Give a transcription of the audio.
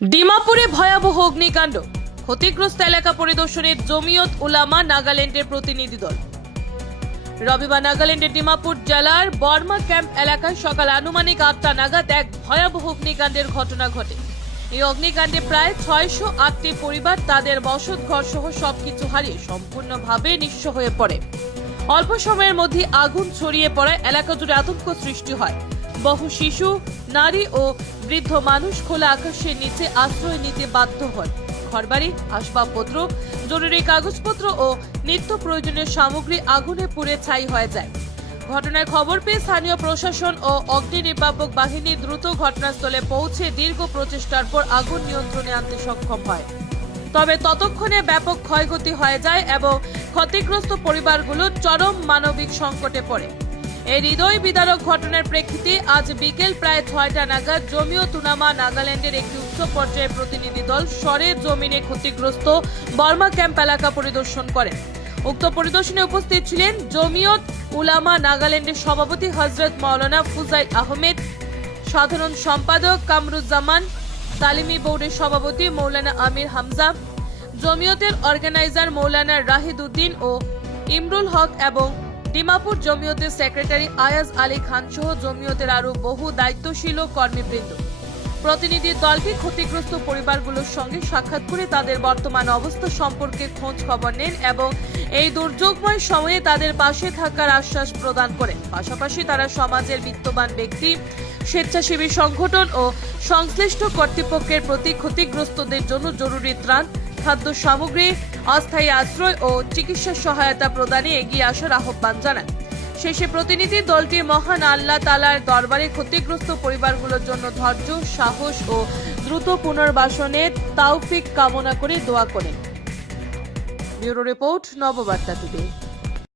ডিমাপুরে ভয়াবহ অগ্নিকাণ্ড, ক্ষতিগ্রস্ত এলাকা পরিদর্শনে জমিয়ত উলামা নাগাল্যান্ডের প্রতিনিধি দল। রবিবার নাগাল্যান্ডের ডিমাপুর জেলার বর্মা ক্যাম্প এলাকায় সকাল আনুমানিক 8টা নাগাদ এক ভয়াবহ অগ্নিকাণ্ডের ঘটনা ঘটে। এই অগ্নিকাণ্ডে প্রায় 608টি পরিবার তাদের বসত ঘর সহ সবকিছু হারিয়ে সম্পূর্ণভাবে নিঃস্ব হয়ে পড়ে। অল্প সময়ের মধ্যে আগুন ছড়িয়ে পড়ায় এলাকা জুড়ে আতঙ্ক সৃষ্টি হয়। বহু শিশু, নারী ও বৃদ্ধ মানুষ খোলা আকাশের নিচে আশ্রয় নিতে বাধ্য হন। ঘরবাড়ি, আসবাবপত্র, জরুরি কাগজপত্র ও নিত্য প্রয়োজনীয় সামগ্রী আগুনে পুড়ে ছাই হয়ে যায়। ঘটনার খবর পেয়ে স্থানীয় প্রশাসন ও অগ্নি নির্বাপক বাহিনী দ্রুত ঘটনাস্থলে পৌঁছে দীর্ঘ প্রচেষ্টার পর আগুন নিয়ন্ত্রণে আনতে সক্ষম হয়। তবে ততক্ষণে ব্যাপক ক্ষয়ক্ষতি হয়ে যায় এবং ক্ষতিগ্রস্ত পরিবারগুলো চরম মানবিক সংকটে পড়ে। এই হৃদয় বিদারক ঘটনার প্রেক্ষিতে আজ বিকেল প্রায় 6টা নাগাদ জমিয়ত উলামা নাগাল্যান্ডের একটি উচ্চ পর্যায়ের প্রতিনিধি দল সরেজমিনে ক্ষতিগ্রস্ত বর্মা ক্যাম্প এলাকা পরিদর্শন করেন। উক্ত পরিদর্শনে উপস্থিত ছিলেন জমিয়ত উলামা নাগাল্যান্ডের সভাপতি হযরত মাওলানা ফুজাইল আহমেদ, সাধারণ সম্পাদক কামরুজ্জামান, তালিমি বোর্ডের সভাপতি মৌলানা আমির হামজা, জমিয়তের অর্গানাইজার মৌলানা রাহিদ উদ্দিন ও ইমরুল হক এবং ডিমাপুর জমিয়তের সেক্রেটারি আয়াজ আলী খান সহ জমিয়তের আরো বহু দায়িত্বশীল ও কর্মীবৃন্দ। প্রতিনিধি দলটি ক্ষতিগ্রস্ত পরিবারগুলোর সঙ্গে সাক্ষাৎ করে তাদের বর্তমান অবস্থা সম্পর্কে খোঁজ খবর নেন এবং এই দুর্যোগময় সময়ে তাদের পাশে থাকার আশ্বাস প্রদান করেন। পাশাপাশি তারা সমাজের বিত্তবান ব্যক্তি, স্বেচ্ছাসেবী সংগঠন ও সংশ্লিষ্ট কর্তৃপক্ষের প্রতি ক্ষতিগ্রস্তদের জন্য জরুরি ত্রাণ, খাদ্য সামগ্রী, অস্থায়ী আশ্রয় ও চিকিৎসা সহায়তা প্রদানে এগিয়ে আসার আহ্বান জানান। শেষে প্রতিনিধি দলটি মহান আল্লাহ তাআলার দরবারে ক্ষতিগ্রস্ত পরিবারগুলোর জন্য ধৈর্য, সাহস ও দ্রুত পুনর্বাসনের তৌফিক কামনা করে দোয়া করেন। Bureau report, Nababarta today.